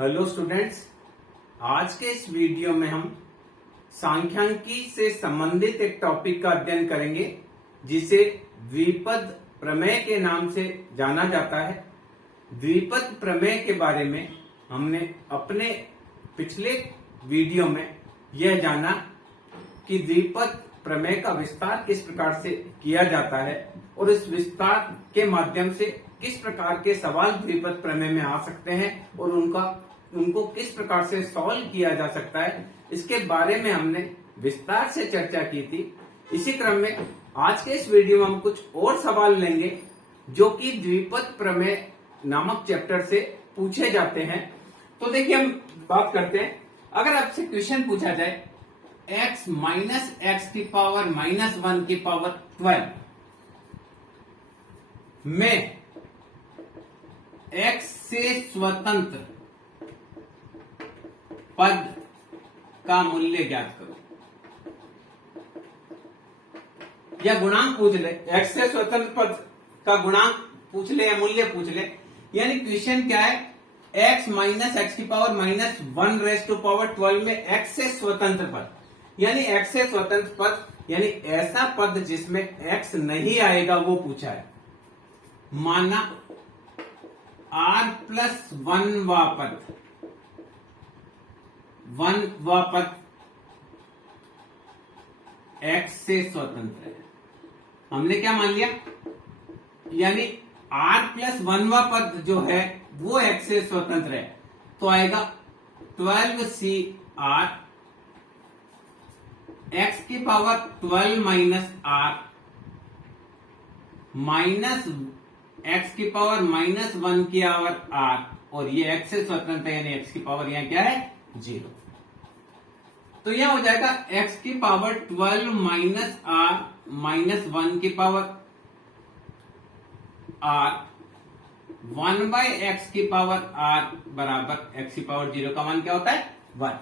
Hello students, आज के इस वीडियो में हम सांख्यिकी से संबंधित एक टॉपिक का अध्ययन करेंगे जिसे द्विपद प्रमेय के नाम से जाना जाता है। द्विपद प्रमेय के बारे में हमने अपने पिछले वीडियो में यह जाना कि द्विपद प्रमेय का विस्तार किस प्रकार से किया जाता है और इस विस्तार के माध्यम से किस प्रकार के सवाल द्विपद प्रमेय में आ सकते हैं और उनको किस प्रकार से सॉल्व किया जा सकता है, इसके बारे में हमने विस्तार से चर्चा की थी। इसी क्रम में आज के इस वीडियो में हम कुछ और सवाल लेंगे जो कि द्विपद प्रमेय नामक चैप्टर से पूछे जाते हैं। तो देखिए, हम बात करते हैं, अगर आपसे क्वेश्चन पूछा जाए x माइनस एक्स की पावर माइनस 1 की पावर 12 में x से स्वतंत्र पद का मूल्य ज्ञात करो, या गुणांक पूछ ले। x से स्वतंत्र पद का गुणांक पूछ ले या मूल्य पूछ ले, यानी क्वेश्चन क्या है, x माइनस एक्स की power minus 1 raise to power 12 में x से स्वतंत्र पद, यानी x से स्वतंत्र पद यानी ऐसा पद जिसमें x नहीं आएगा वो पूछा है। माना r+1 वा पद, 1 वा पद x से स्वतंत्र है। हमने क्या मान लिया, यानी r+1 वा पद जो है वो x से स्वतंत्र है, तो आएगा 12cr x की power 12 minus r minus x की पावर माइनस 1 की पावर r, और ये x से स्वतंत्र है यानी x की पावर यहां क्या है 0। तो यह हो जाएगा x की पावर 12 माइनस r माइनस 1 की पावर r 1 बाय एक्स की पावर r बराबर x की पावर 0 का मान क्या होता है 1,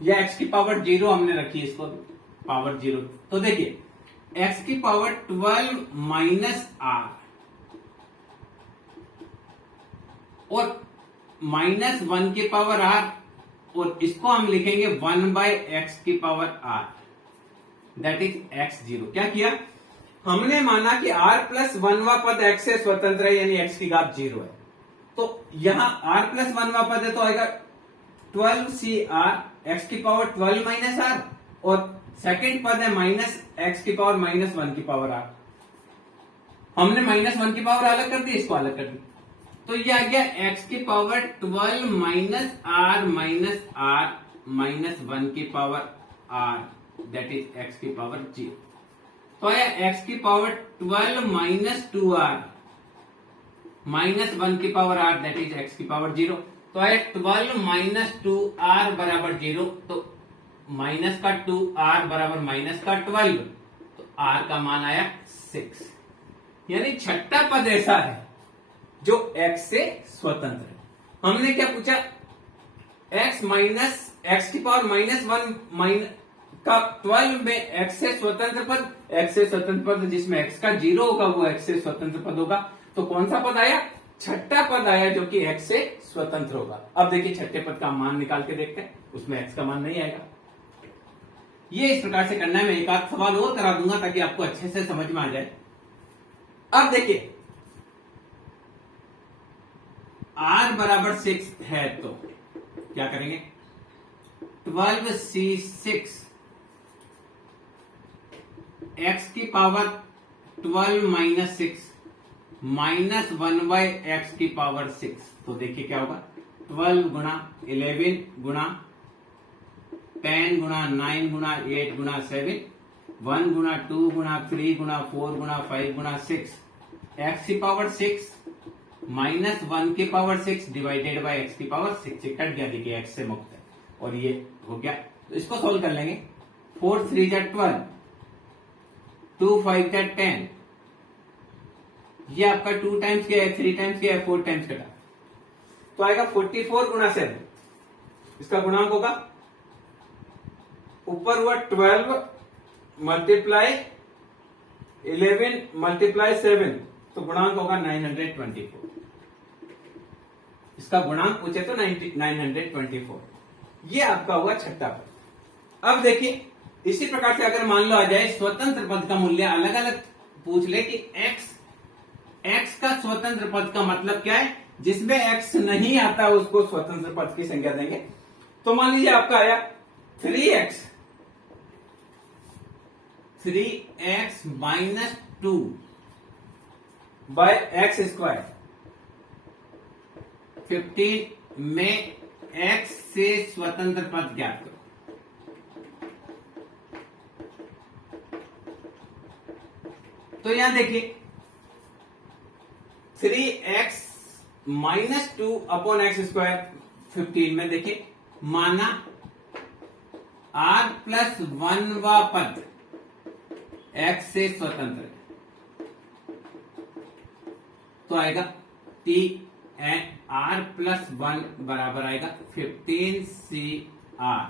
या x की पावर 0 हमने रखी इसको पावर 0। तो देखिए x की पावर 12 माइनस r और माइनस 1 की पावर r, और इसको हम लिखेंगे 1 बाय एक्स की power r, that is x0। क्या किया हमने, माना कि r+1 वा पद x से स्वतंत्र है यानी x की घात 0 है, तो यहां r+1 वा पद है तो आएगा 12cr x की पावर 12 माइनस r, और सेकेंड पद है माइनस एक्स की पावर माइनस 1 की पावर r। हमने माइनस 1 की पावर अलग कर दी, इसको अलग कर दी, तो ये आ गया x की पावर 12 माइनस r माइनस 1 की power r, that is x की पावर 0। तो आया x की पावर 12 माइनस 2r माइनस 1 की power r, that is x की पावर 0। तो आया 12 माइनस 2r बराबर 0, तो माइनस का 2r बराबर माइनस का 12, तो r का मान आया 6, यानी छठा पद ऐसा है जो x से स्वतंत्र है। हमने क्या पूछा, x माइनस एक्स की पावर माइनस 1 का 12 में x से स्वतंत्र पद, x से स्वतंत्र पद जिसमें x का 0 होगा वो x से स्वतंत्र पद होगा, तो कौन सा पद आया, छठा पद आया जो कि x से स्वतंत्र होगा। अब देखिए छठे पद का मान निकाल के देखते हैं, उसमें x का मान नहीं आएगा। ये इस प्रकार से करना है, मैं एक आध सवाल और करा दूंगा ताकि आपको अच्छे से समझ में आ जाए। अब देखिए r बराबर 6 है तो क्या करेंगे, 12c6 x की power 12 minus 6 minus 1 by x की पावर 6, तो देखिए क्या होगा, 12 गुणा 11 गुणा 10 गुणा 9 गुणा 8 गुणा 7, 1 गुणा 2 गुणा 3 गुणा 4 गुणा 5 गुणा 6, एक्स की पावर 6 माइनस 1 की पावर 6 डिवाइडेड बाय एक्स की पावर 6, ये कट गया, देखिए एक्स से मुक्त है, और ये हो गया। तो इसको सोल्व कर लेंगे, 4 3 जा 12, 2 5 जा 10, ये आपका 2 टाइम्स क्या है, 3 टाइम्स क्या है, 4 टाइम्स कटा, तो आएगा 44 गुणा 7, इसका गुणांक होगा, ऊपर हुआ 12 मल्टीप्लाई 11 मल्टीप्लाई 7, तो गुणांक होगा 924। इसका गुणांक पूछे तो 924, ये आपका हुआ छठा पद। अब देखिए इसी प्रकार से अगर मान लो आ जाए स्वतंत्र पद का मूल्य अलग अलग पूछ ले कि x का स्वतंत्र पद का मतलब क्या है, जिसमें x नहीं आता उसको स्वतंत्र पद की संख्या देंगे। तो मान लीजिए आपका आया 3x minus 2 bye x square, 15 में x से स्वतंत्र पद ज्ञात करो। तो यहां देखिए 3x minus 2 upon x square 15 में देखिए माना r प्लस 1वां पद x से स्वतंत्र है, तो आएगा t r प्लस 1 बराबर आएगा 15cr,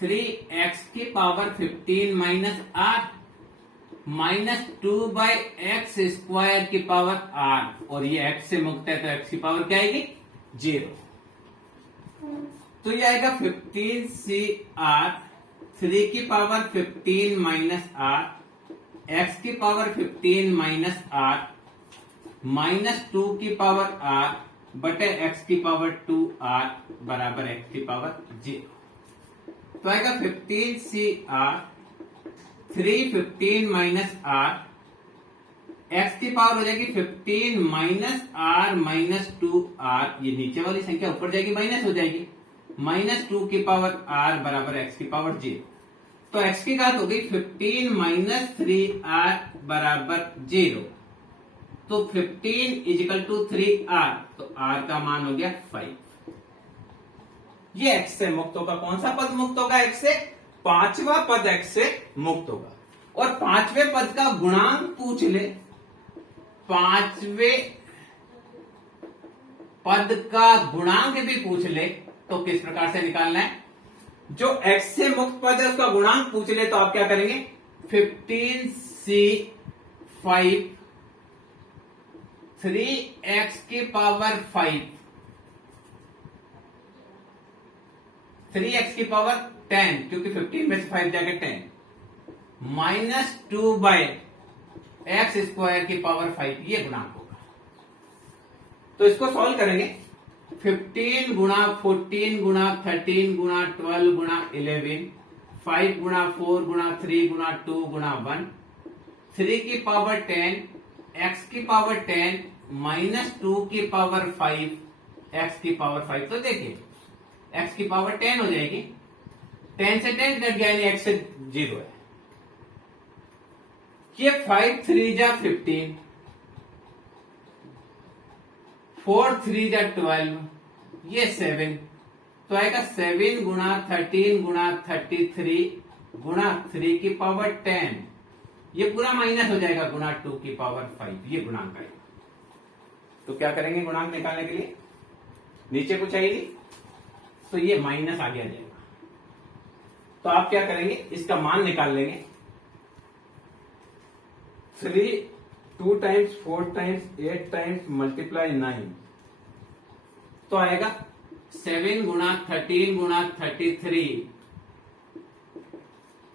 3x की power 15 minus r minus 2 by x square की पावर r, और ये x से मुक्त है तो x की पावर क्या आएगी 0। तो ये आएगा 15cr, 3 की पावर 15 माइनस r, x की पावर 15 माइनस r माइनस 2 की पावर r बटे x की पावर 2r बराबर x की पावर 0। तो आएगा 15cr, 3 15 माइनस r, x की पावर हो जाएगी 15 माइनस r माइनस 2r, ये नीचे वाली संख्या ऊपर जाएगी माइनस हो जाएगी, माइनस 2 की पावर r बराबर x की पावर 0। तो x की घात हो गई 15 माइनस 3r बराबर 0। तो 15 इजिकल टू 3r, तो r का मान हो गया 5। ये x से मुक्त होगा। कौन सा पद मुक्त होगा x से? पांचवा पद x से मुक्त होगा। और पांचवें पद का गुणांक पूछ ले, पांचवें पद का गुणांक भी पूछ ले, तो किस प्रकार से निकालना है? जो x से मुक्त पद है उसका गुणांक पूछ ले तो आप क्या करेंगे? 15c5 3x की पावर 5, 3x की पावर 10, क्योंकि 15 में से 5 जाके 10, माइनस 2 बाय एक्स स्क्वायर की पावर 5, ये गुणांक होगा। तो इसको सॉल्व करेंगे। 15 गुणा 14 गुणा 13 गुणा 12 गुणा 11, 5 गुणा 4 गुणा 3 गुणा 2 गुणा 1, 3 की पावर 10, x की पावर 10 माइनस 2 की पावर 5, x की पावर 5। तो देखिए x की पावर 10 हो जाएगी, 10 से 10 कट गया यानी x से 0 है। ये 5 3 जा 15, 4 3 जा 12, ये 7, तो आएगा 7 गुणा 13 गुणा 33 गुणा 3 की पावर 10, ये पूरा माइनस हो जाएगा गुणा 2 की पावर 5, ये गुणांक आएगा। तो क्या करेंगे गुणांक निकालने के लिए? नीचे कुछ आएगी तो ये माइनस आगे आ जाएगा। तो आप क्या करेंगे? इसका मान निकाल लेंगे। 3 2 टाइम्स 4 टाइम्स 8 टाइम्स मल्टीप्लाई 9, तो आएगा 7 गुणा 13 गुणा 33,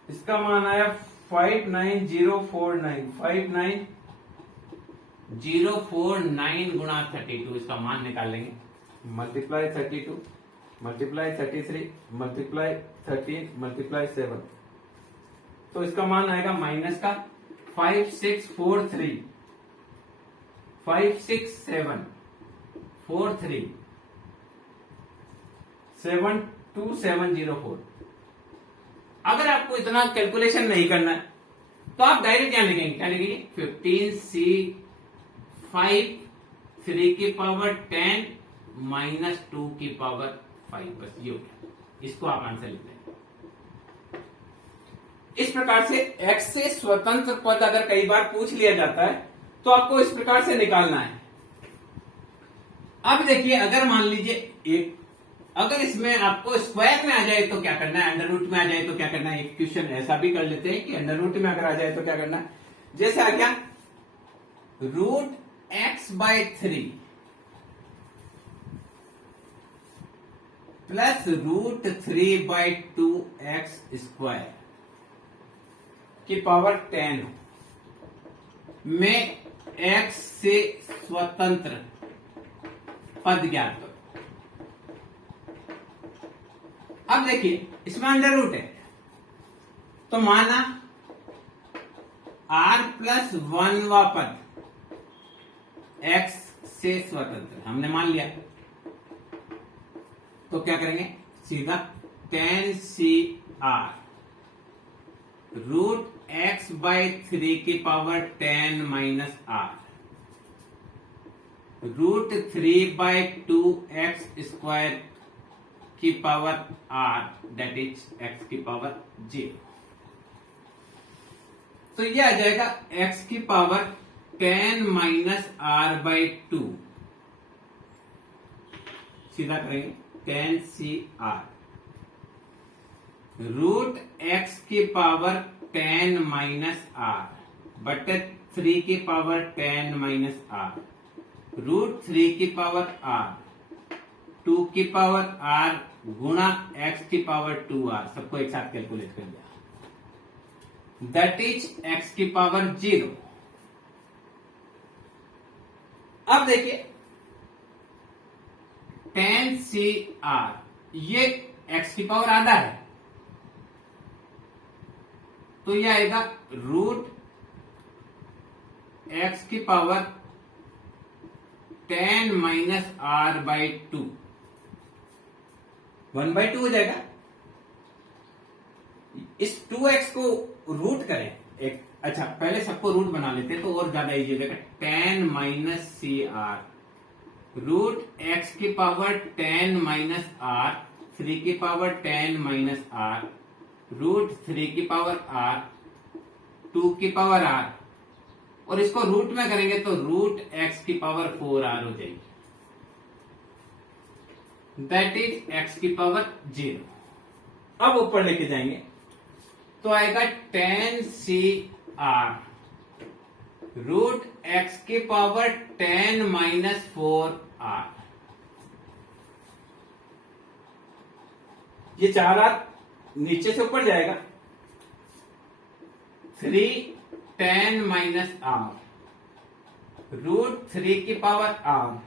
इसका मान आया 59049, 59049 गुणा 32, इसका मान निकाल लेंगे। मल्टीप्लाई 32 मल्टीप्लाई 33 मल्टीप्लाई 13 मल्टीप्लाई 7, तो इसका मान आएगा माइनस का 5643 56743 72704। अगर आपको इतना कैलकुलेशन नहीं करना है तो आप डायरेक्ट क्या लिखेंगे? क्या लिखेंगे? 15c5 3 की पावर 10 माइनस 2 की पावर 5, बस ये हो गया। इसको आप आंसर लिख लेंगे। इस प्रकार से x से स्वतंत्र पद अगर कई बार पूछ लिया जाता है तो आपको इस प्रकार से निकालना है। अब देखिए अगर मान लीजिए एक, अगर इसमें आपको स्क्वायर में आ जाए तो क्या करना है? अंडर रूट में आ जाए तो क्या करना है? एक क्वेश्चन ऐसा भी कर लेते हैं कि अंडर रूट में अगर आ जाए तो क्या करना है? जैसे आ गया √x/3 प्लस √3/2x² की पावर 10 में x से स्वतंत्र पद ज्ञात करो। अब देखिए इसमें अंडर रूट है, तो माना r+1वां पद x से स्वतंत्र हमने मान लिया, तो क्या करेंगे सीधा tan CR √x/3 की पावर 10 - r √3/2x² की power r that is x की पावर 0। तो ये आ जाएगा x की पावर 10 - r/2, सीधा करेंगे tan CR √x की पावर 10 - r बटे 3 की पावर 10 - r √3 की पावर r 2 की पावर r गुणा x की पावर 2r, सबको एक साथ कैलकुलेट कर दिया, दैट इज x की पावर 0। अब देखिए tan CR ये x की पावर आधा है, तो यह आएगा √x की पावर 10 - r/2 1/2 हो जाएगा। इस 2x को रूट करें एक, अच्छा पहले सबको रूट बना लेते हैं तो और ज्यादा इजी हो जाएगा। 10 - CR √x की पावर 10 - r 3 की पावर 10 - r √3 की पावर r 2 की पावर r, और इसको रूट में करेंगे तो √x की पावर 4r हो जाएगी, दैट इज x की पावर 0। अब ऊपर लेके जाएंगे तो आएगा tan CR √x की पावर 10 - 4r, ये 4r नीचे से ऊपर जाएगा, 3 10 - r √3 की पावर r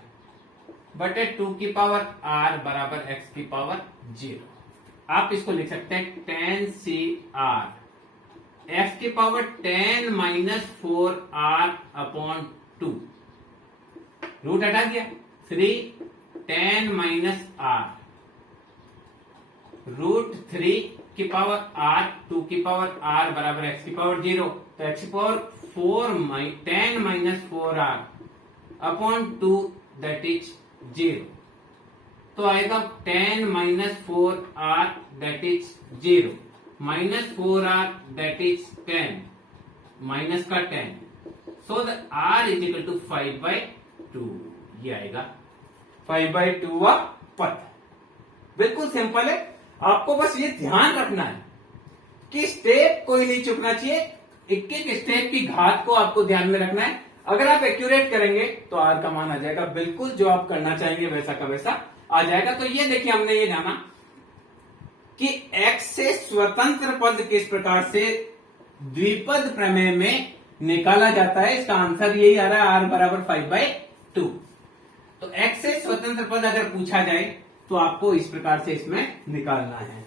बटे 2 की पावर r बराबर x की पावर 0। आप इसको लिख सकते हैं tan CR x की पावर 10 - 4r/2, रूट हटा दिया, 3 10 - r √3 की पावर r 2 की पावर r बराबर x की पावर 0, तो x की पावर 10 - 4r/2 दैट इज 0, तो आएगा 10 - 4r that is 0 -4r that is 10 minus का 10, so the r is equal to 5/2, ये आएगा 5/2 वा पद। बिल्कुल सिंपल है, आपको बस ये ध्यान रखना है कि स्टेप कोई नहीं चुकना चाहिए, एक एक स्टेप की घात को आपको ध्यान में रखना है। अगर आप एक्यूरेट करेंगे तो आर का मान आ जाएगा, बिल्कुल जो आप करना चाहेंगे वैसा का वैसा आ जाएगा। तो ये देखिए हमने ये जाना कि x से स्वतंत्र पद किस प्रकार से द्विपद प्रमेय में निकाला जाता है, इसका आंसर यही आ रहा है, r बराबर 5/2। तो x से स्वतंत्र पद अगर पूछा जाए तो आपको इस प्रकार से इसमें निकालना है।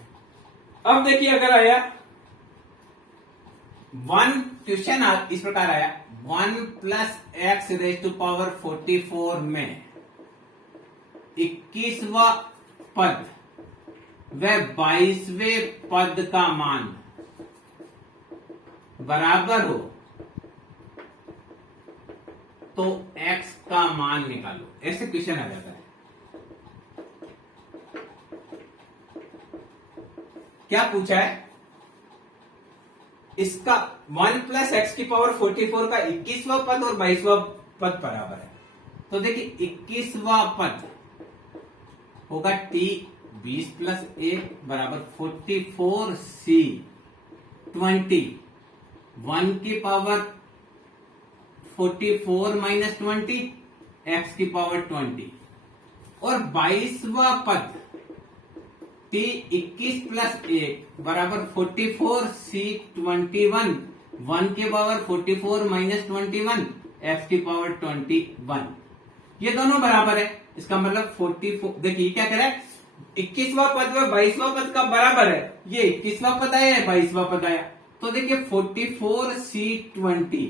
अब देखिए अगर आया क्वेश्चन इस प्रकार आया 1 + x⁴ में 21वां पद व 22वें पद का मान बराबर हो तो x का मान निकालो, ऐसे क्वेश्चन आ जाता है। क्या पूछा है, इसका 1 + x⁴ का 21वां पद और 22वां पद बराबर है, तो देखिए 21वां पद होगा t 20 + a बराबर 44c 20 1 की पावर 44 - 20 x की पावर 20, और 22वां पद t 21 प्लस 1 बराबर 44 c 21, 1 के पावर 44 माइनस 21, x की पावर 21, ये दोनों बराबर है। इसका मतलब 44, देखिए क्या कह रहा है, 21वां पद व 22वां पद का बराबर है। ये 21वां पद आया है, 22वां पद आया, तो देखिए 44 c 20,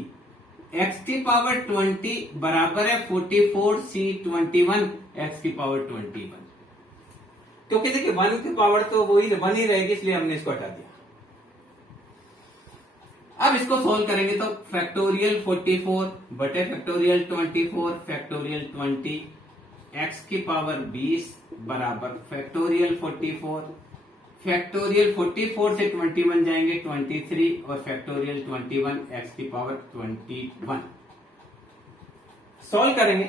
x की पावर 20 बराबर है 44 c 21, x की पावर 21, क्योंकि देखिए 1 की पावर तो वही 1 ही रहेगी, इसलिए हमने इसको हटा दिया। अब इसको सोल्व करेंगे तो फैक्टोरियल 44 बटे फैक्टोरियल 24 फैक्टोरियल 20, x की पावर 20 बराबर फैक्टोरियल 44, फैक्टोरियल 44 से 21 जाएंगे 23 और फैक्टोरियल 21 x की पावर 21। सॉल्व करेंगे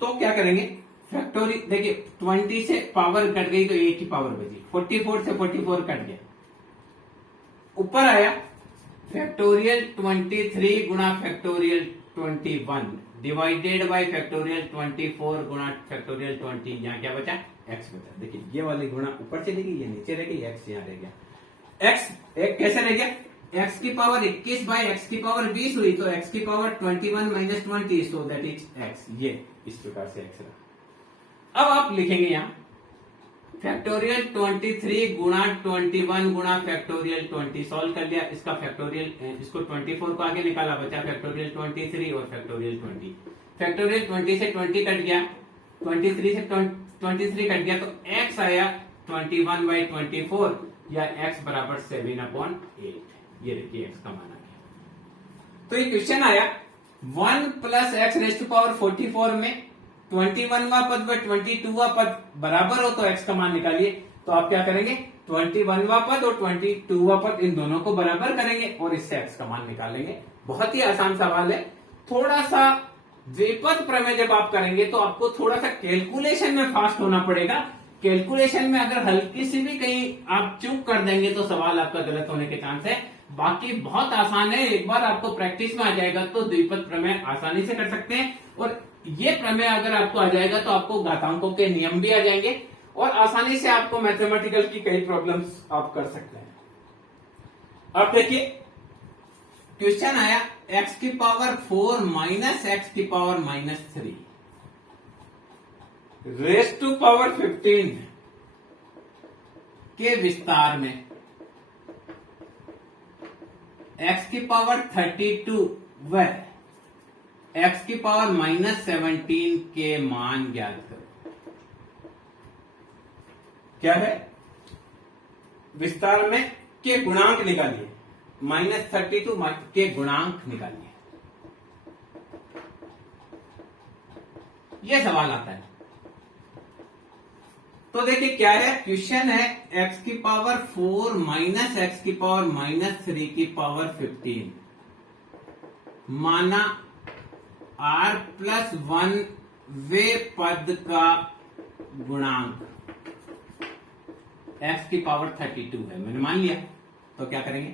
तो क्या करेंगे, फैक्टोरियल देखिए 20 से पावर कट गई तो a की पावर बची, 44 से 44 कट गया, ऊपर आया फैक्टोरियल 23 गुणा फैक्टोरियल 21 डिवाइडेड बाय फैक्टोरियल 24 गुणा फैक्टोरियल 20, यहाँ क्या बचा, x बचा। देखिए ये वाली गुणा ऊपर चली गई, ये नीचे रह गई, x यहाँ रह गया। x एक कैसे रह गया, x की पावर 21 बाय x की पावर 20 हुई, तो x की power 21 minus 20, so that is x, ये इस प्रकार से x रहा। अब आप लिखेंगे यहाँ फैक्टोरियल 23 गुणा 21 गुणा फैक्टोरियल 20, सॉल्व कर लिया, इसका फैक्टोरियल, इसको 24 को आगे निकाला, बचा फैक्टोरियल 23 और फैक्टोरियल 20, फैक्टोरियल 20 से 20 कट गया, 23 से 23 कट गया, तो x आया 21 बाई 24 या x बराबर 7/8, ये देखिए x का मान आ गया। तो ये क्वेश्चन आया 1 plus x raise to power 44 में 21वां पद व 22वां पद बराबर हो तो x का मान निकालिए। तो आप क्या करेंगे, 21वां पद और 22वां पद इन दोनों को बराबर करेंगे और इससे x का मान निकालेंगे। बहुत ही आसान सवाल है। थोड़ा सा द्विपद प्रमेय जब आप करेंगे तो आपको थोड़ा सा कैलकुलेशन में फास्ट होना पड़ेगा। कैलकुलेशन में अगर हल्की सी भी कहीं आप चूक कर देंगे तो सवाल आपका गलत होने के चांस है। बाकी बहुत आसान है, एक बार आपको प्रैक्टिस में आ जाएगा तो द्विपद प्रमेय आसानी से कर सकते हैं। और ये प्रमेय अगर आपको आ जाएगा तो आपको घातांकों के नियम भी आ जाएंगे और आसानी से आपको मैथमेटिकल की कई प्रॉब्लम्स आप कर सकते हैं। अब देखिए क्वेश्चन आया x की पावर 4 माइनस एक्स की पावर -3 रेज टू पावर 15 के विस्तार में x की पावर 32 व x की पावर -17 के मान ज्ञात करो। क्या है, विस्तार में के गुणांक निकालिए, -32 के गुणांक निकालिए, यह सवाल आता है। तो देखिए क्या है, क्वेश्चन है x की पावर 4 माइनस एक्स की पावर -3 की पावर 15 माना r+1 वे पद का गुणांक x की पावर 32 है, मैंने मान लिया। तो क्या करेंगे,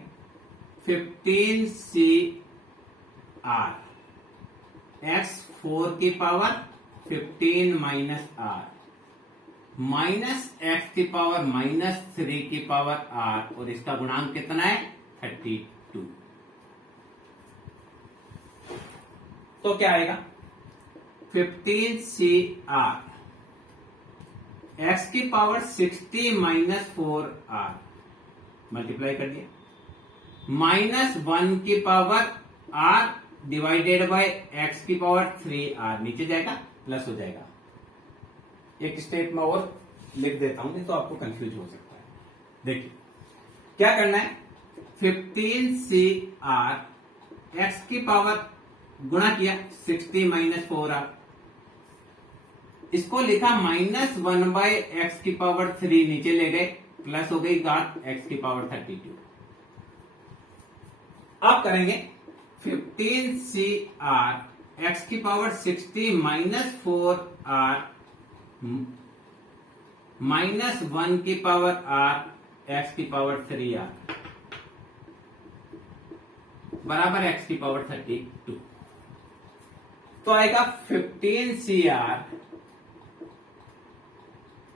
15 CR x 4 की power 15 minus r minus x की पावर -3 की पावर r और इसका गुणांक कितना है 32। तो क्या आएगा, 15 CR x की पावर 60 माइनस 4r मल्टीप्लाई कर दिया, -1 की power r divided by x की पावर 3r, नीचे जाएगा प्लस हो जाएगा। एक स्टेप में और लिख देता हूं नहीं तो आपको कंफ्यूज हो सकता है। देखिए क्या करना है, 15 CR x की पावर गुणा किया 60 माइनस 4r, इसको लिखा -1 बाय एक्स की पावर 3, नीचे ले गए प्लस हो गई घात x की पावर 32। अब करेंगे 15 CR x की पावर 60 माइनस 4r -1 की पावर r x की पावर 3r बराबर x की पावर 32। तो आएगा 15 CR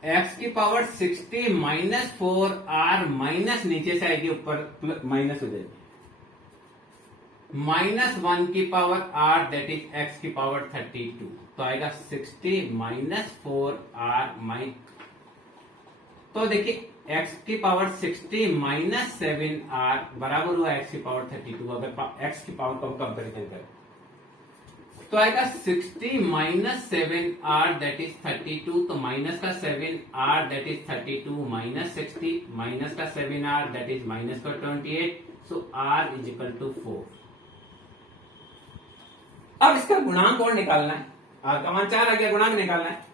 एक्स की पावर 60 माइनस 4r माइनस नीचे से आएगी ऊपर माइनस हो जाएगी -1 की power r that is x की पावर 32 तो आएगा 60 माइनस 4r माइन तो देखिए x की पावर 60 माइनस 7r बराबर हुआ x की पावर 32 अगर x की पावर को हम कंपेरिजन करें तो आएगा 60 माइनस 7r दैट इज 32 तो माइनस का 7r that is 32 minus 60 minus का 7r दैट इज माइनस का 28 सो r इज इक्वल टू 4। अब इसका गुणांक और निकालना है r का मान 4 आ गया गुणांक निकालना है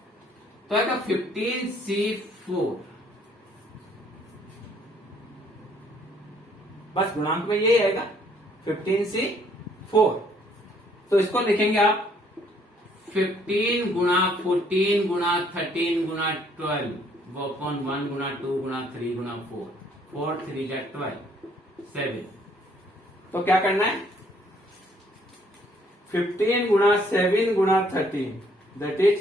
तो आएगा 15c4 बस गुणांक में यही आएगा 15c4 तो इसको लिखेंगे आप 15 गुणा 14 गुणा 13 गुणा 12 वो अपॉन 1 गुणा 2 गुणा 3 गुणा 4 4 3 जा 12 7 तो क्या करना है 15 गुणा 7 गुणा 13 दैट इज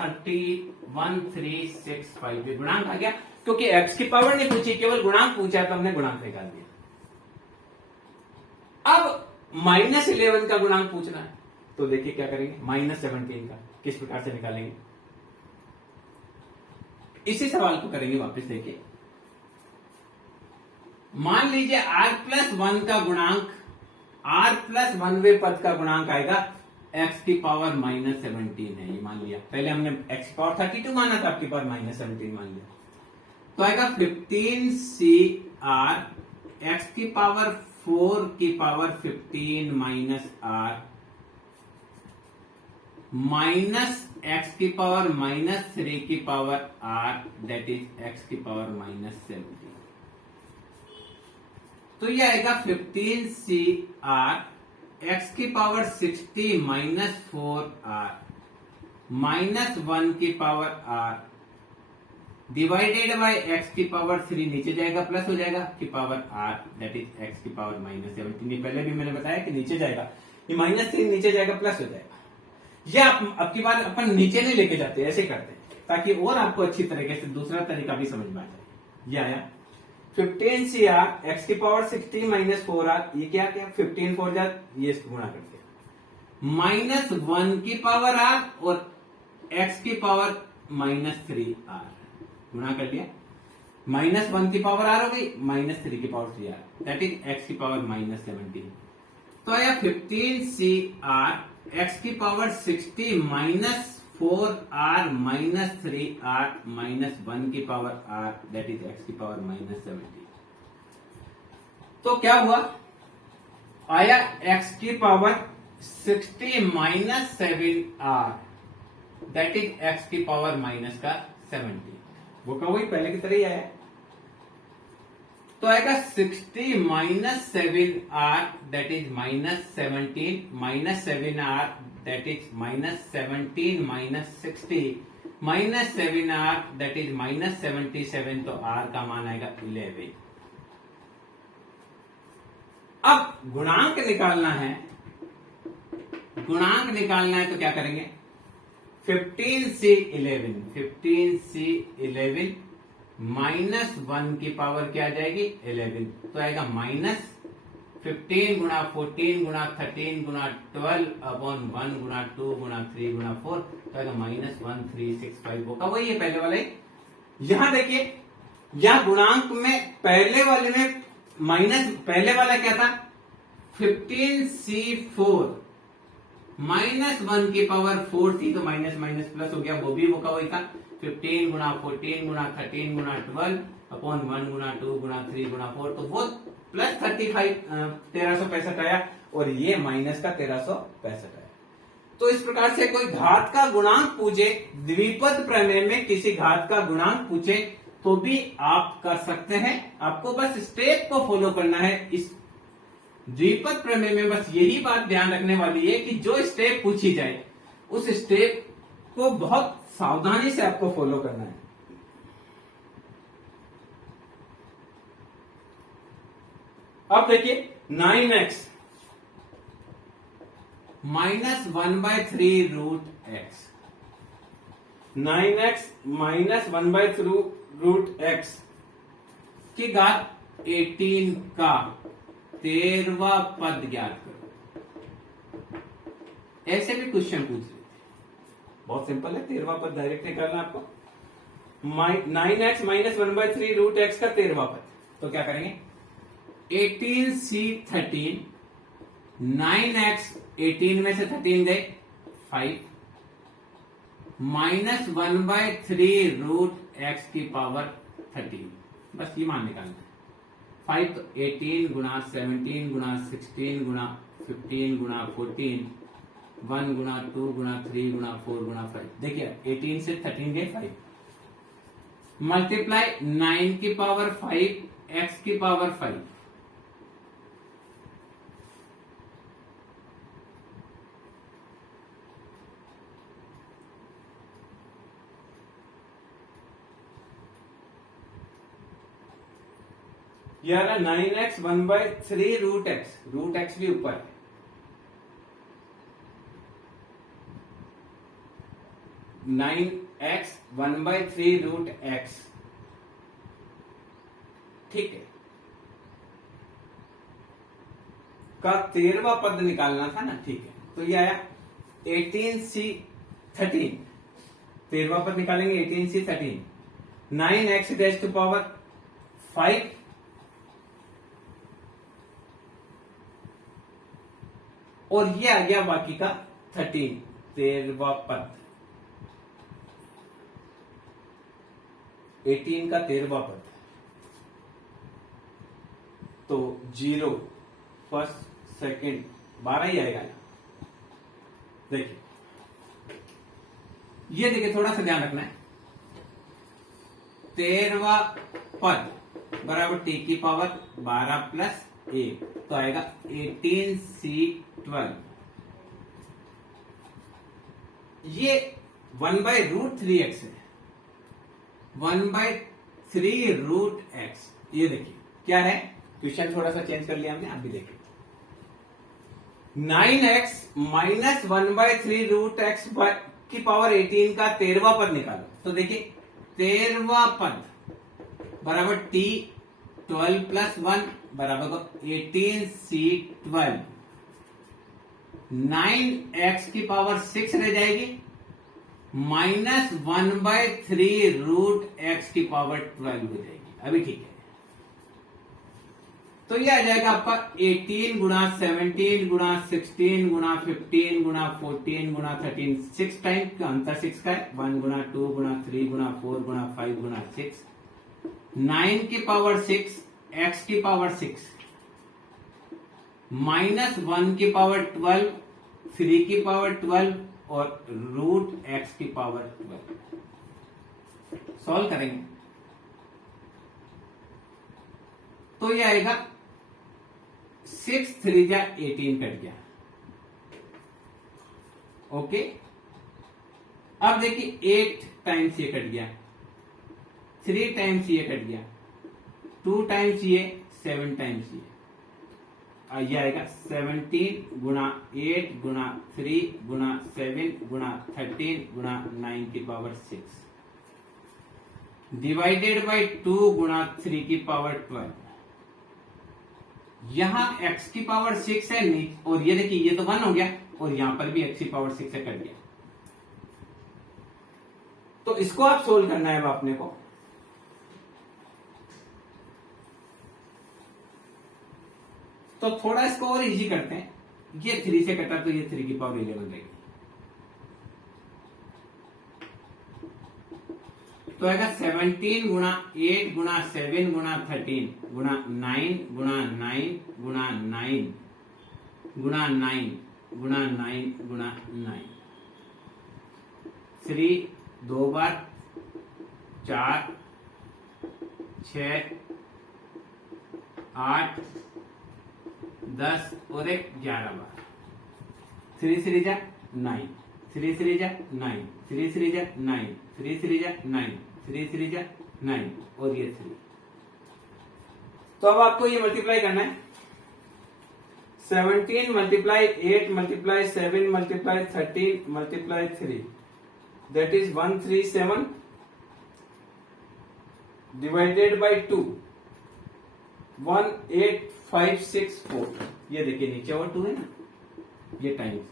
31365 ये गुणांक आ गया क्योंकि एक्स की पावर नहीं पूछी केवल गुणांक पूछा तो हमने गुणांक निकाल दिया। अब -11 का गुणांक पूछना है तो देखिए क्या करेंगे -17 का किस प्रकार से निकालेंगे इसी सवाल को करेंगे वापस देखिए मान लीजिए r+1 का गुणांक r+1वें पद का गुणांक आएगा x की पावर -17 है ये मान लिया पहले हमने x की पावर 32 माना था आपकी पावर -17 मान लिया तो आएगा 15cr x की पावर 4 की power 15 minus r minus x की पावर -3 की power r that is x की पावर -17 तो ये आएगा 15cr x की पावर 60 माइनस 4r -1 की power r divided by x की पावर 3 नीचे जाएगा प्लस हो जाएगा की power r that is x की पावर -17 ये पहले भी मैंने बताया कि नीचे जाएगा ये -3 नीचे जाएगा प्लस हो जाएगा ये अब की बार अपन नीचे नहीं लेके जाते ऐसे करते ताकि और आपको अच्छी तरीके से दूसरा तरीका भी समझ में आ जाए। ये आया 15cr x की पावर 60 माइनस 4r ये क्या क्या 15 4 जा ये इसको गुणा कर दिया -1 की पावर r और x की पावर -3r गुणा कर दिया -1 की पावर r हो गई -3 की power 3r that is x की पावर -17 तो आया 15cr x की power 60 minus 4r minus 3r -1 की power r that is x की पावर -17 तो क्या हुआ आया x की power 60 minus 7r that is x की पावर -17 वो का वही पहले की तरह ही आया तो आएगा 60 minus 7r that is -17 minus 7r that is -17 minus 60 minus 7r that is -77 तो r का मान आएगा 11। अब गुणांक निकालना है तो क्या करेंगे 15c11 -1 की पावर क्या आ जाएगी 11 तो आएगा -15 गुणा 14 गुणा 13 गुणा 12 अपॉन 1 गुणा 2 गुणा 3 गुणा 4 तो आएगा -1365 होगा वही है पहले वाला ही। यहां देखिए यहां गुणांक में पहले वाले में पहले वाला क्या था 15c4 -1 की पावर 4 थी तो माइनस माइनस प्लस हो गया वो भी का वही था 15 गुणा 14 गुणा 13 गुणा 12 अपॉन 1 गुणा 2 गुणा 3 गुणा 4 तो वो प्लस 1365 आया और ये माइनस का 1365 आया। तो इस प्रकार से कोई घात का गुणांक पूछे द्विपद प्रमेय में किसी घात का गुणांक पूछे तो भी आप कर सकते हैं आपको बस स्टेप को फॉलो करना है। इस द्विपद प्रमेय में बस यही बात ध्यान रखने वाली है कि जो स्टेप पूछी जाए उस स्टेप को बहुत सावधानी से आपको फॉलो करना है। अब देखिए 9x -1/3 √x 9x minus 1/√x की घात 18 का 13वां पद ज्ञात करो। ऐसे भी क्वेश्चन पूछ रहे थे, बहुत सिंपल है, 13वां पद डायरेक्ट निकालना आपको। 9x माइनस 1/√x का 13वां पद, तो क्या करेंगे, 18c13, 9x 18 में से 13 गए 5 माइनस 1/3√x की पावर 13, बस ये मान निकालना है। 5 तो 18 गुणा 17 गुणा 16 गुणा 15 गुणा 14, 1 गुणा 2 गुणा 3 गुणा 4 गुणा 5। देखिए 18 से 13 गए 5, मल्टीप्लाई 9 की पावर 5 x की पावर 5, ये आ रहा 9x 1/3√x, √x भी ऊपर है, नाइन एक्स 1/3√x, ठीक है, का 13वां पद निकालना था ना, ठीक है। तो ये आया 18c13, 13वां पद निकालेंगे 18c13, 9x raise to power 5 और ये आ गया बाकी का 13, 13वां पद, 18 का 13वां पद, तो 0 फर्स्ट सेकंड 12 ही आएगा ना। देखिए ये देखिए, थोड़ा सा ध्यान रखना है, 13वां पद बराबर t की पावर 12 प्लस 1, तो आएगा 18c12। ये 1/√3x है, 1/3√x। ये देखिए क्या है, क्वेश्चन थोड़ा सा चेंज कर लिया हमने, आप भी देखिए। 9x माइनस 1/3√x की पावर 18 का 13वां पद निकालो, तो देखिए 13वां पद बराबर t 12 प्लस 1 बराबर 18c12, 9x की पावर 6 रह जाएगी, माइनस 1/3√x की पावर 12 हो जाएगी। अभी ठीक है, तो ये आ जाएगा आपका 18 गुणा 17 गुणा 16 गुणा 15 गुणा 14 गुणा 13, 6 टाइम का अंतर 6 का है, 1 गुणा 2 गुणा 3 गुणा 4 गुणा 5 गुणा 6, 9 की पावर 6, x की पावर 6, माइनस 1 की पावर 12, 3 की पावर 12 और √x की पावर 12। सॉल्व करेंगे तो ये आएगा 6 3 जा 18 कट गया। ओके, अब देखिए 8 टाइम्स ये कट गया, 3 टाइम्स ये कट गया, 2 टाइम्स ये, 7 टाइम्स ये आएगा 17 गुणा 8 गुणा 3 गुणा 7 गुणा 13 गुणा 9 की पावर 6 डिवाइडेड बाई 2 गुणा 3 की पावर 12। यहां x की पावर 6 है और ये देखिए ये तो 1 हो गया, और यहां पर भी x की पावर 6 से कट गया। तो इसको आप सोल्व करना है अपने को। तो थोड़ा इसको और इजी करते हैं, ये 3 से कटा तो ये 3 की पावर 11 रहेगी, तो आएगा 17 गुणा 8 गुणा 7 गुणा 13 गुणा 9 गुणा 9 गुणा 9 गुणा 9 गुणा 9 गुणा 9, 3 2 बार 4 6 8 10 और 1 11 बार, 3 3 जा 9, 3 3 जा 9, 3 3 जा 9, 3 3 जा 9, 3 3 जा 9 और ये 3। तो अब आपको ये मल्टीप्लाई करना है, 17 multiply 8 multiply 7 multiply 13 multiply 3 that is 137 divided by 2, 18564। ये देखिए नीचे और 2 है ना, ये टाइम्स,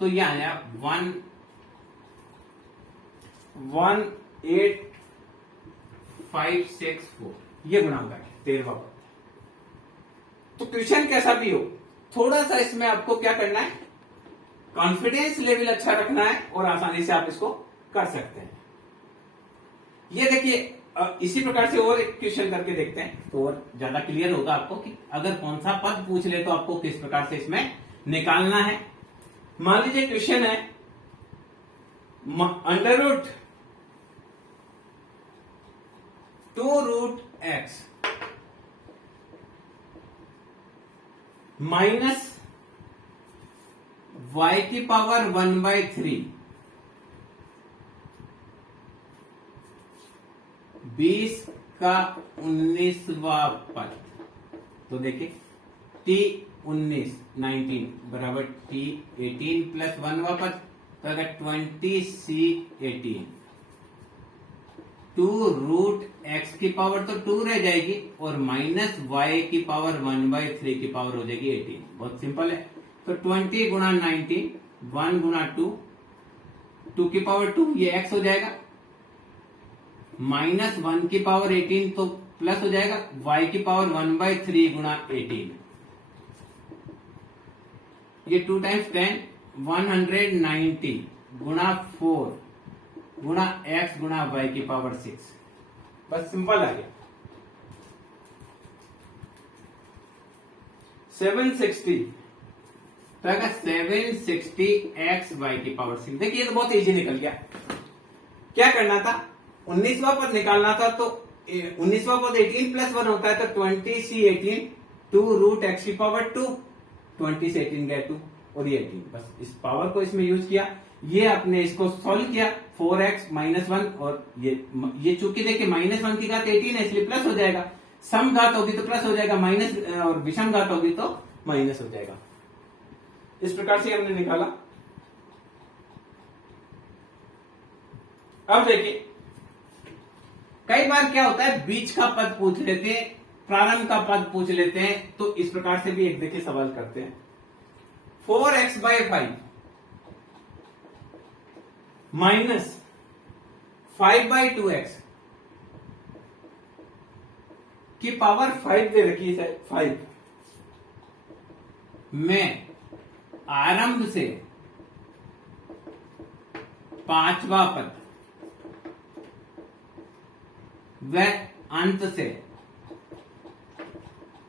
तो ये आया 18564, ये गुणांक है 13वां पद। तो क्वेश्चन कैसा भी हो, थोड़ा सा इसमें आपको क्या करना है, कॉन्फिडेंस लेवल अच्छा रखना है और आसानी से आप इसको कर सकते हैं। ये देखिए इसी प्रकार से और एक क्वेश्चन करके देखते हैं तो और ज्यादा क्लियर होगा आपको कि अगर कौन सा पद पूछ ले तो आपको किस प्रकार से इसमें निकालना है। मान लीजिए क्वेश्चन है under root 2√x minus y की पावर 1/3 20 का 19वां पद। तो देखिए t19 बराबर t18 प्लस 1वां पद, तो अगर 20c18 2√x की पावर तो 2 रह जाएगी और माइनस y की पावर 1/3 की पावर हो जाएगी 18। बहुत सिंपल है। तो 20 गुणा 19, 1 गुणा 2, 2 की पावर 2, ये x हो जाएगा, माइनस 1 की पावर 18 तो प्लस हो जाएगा, y की पावर 1/3 गुणा 18, ये 2 टाइम्स 10, 190 गुणा 4 गुणा x गुणा y की पावर 6। बस सिंपल आ गया। 760, तो अगर 760x y की पावर 6, देखिए तो बहुत इजी निकल गया। क्या करना था, 19वां पद निकालना था, तो 19वां पद 18 प्लस 1 होता है, तो 20c18 2√x की पावर 2, 20 से 18 गए 2 और ये 18, बस इस पावर को इसमें यूज किया। ये आपने इसको सॉल्व किया, 4x माइनस 1, और ये चूंकि देखिए माइनस 1 की घात 18 है इसलिए प्लस हो जाएगा, सम घात होगी तो प्लस हो जाएगा, माइनस और विषम घात होगी तो माइनस हो जाएगा। इस प्रकार से हमने निकाला। अब देखिए कई बार क्या होता है, बीच का पद पूछ लेते हैं, प्रारंभ का पद पूछ लेते हैं, तो इस प्रकार से भी एक देखिए सवाल करते हैं। 4x/5 माइनस 5/2x की पावर 5 दे रखी है, 5 में आरंभ से 5वां पद व अंत से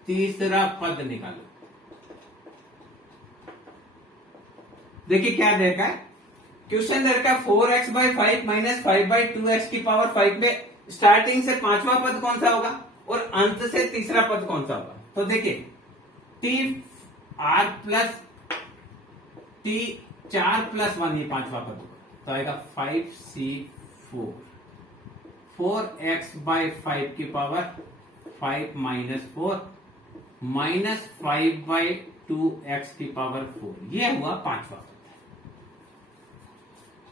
3रा पद निकालो। देखिए क्या दे रखा है, क्वेश्चन दे रखा है 4x/5 माइनस 5/2x की पावर 5 में स्टार्टिंग से 5वां पद कौन सा होगा और अंत से 3रा पद कौन सा होगा। तो देखिए t4 प्लस 1 ये 5वां पद होगा, तो आएगा 5c4, 4x/5 की पावर 5 माइनस 4 माइनस 5/2x की पावर 4, ये हुआ 5वां पद।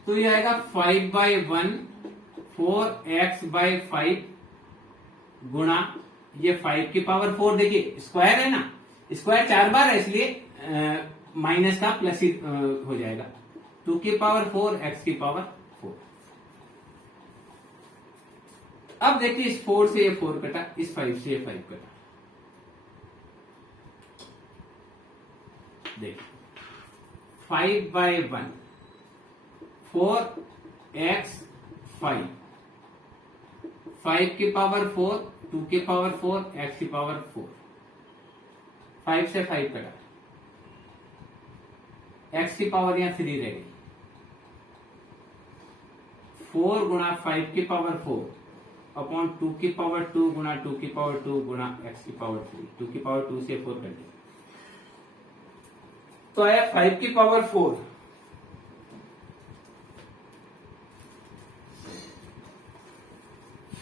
तो ये आएगा 5/1 4x/5 गुणा ये 5 की पावर 4, देखिए स्क्वायर है ना, स्क्वायर 4 बार है इसलिए माइनस का प्लस ही हो जाएगा, 2 की पावर 4 x की पावर 4। अब देखिए इस 4 से ये 4 कटा, इस 5 से ये 5 कटा, देखिए 5/1 4x5, 5 की पावर 4, 2 की पावर 4, x की पावर 4, 5 से 5 कटा, x की पावर यहां 3 रह गई, 4 गुणा 5 की पावर 4 अपॉन 2 की पावर 2 गुणा 2 की पावर 2 गुणा x की पावर 3, 2 की पावर 2 से 4 कट, तो आया 5 की पावर 4,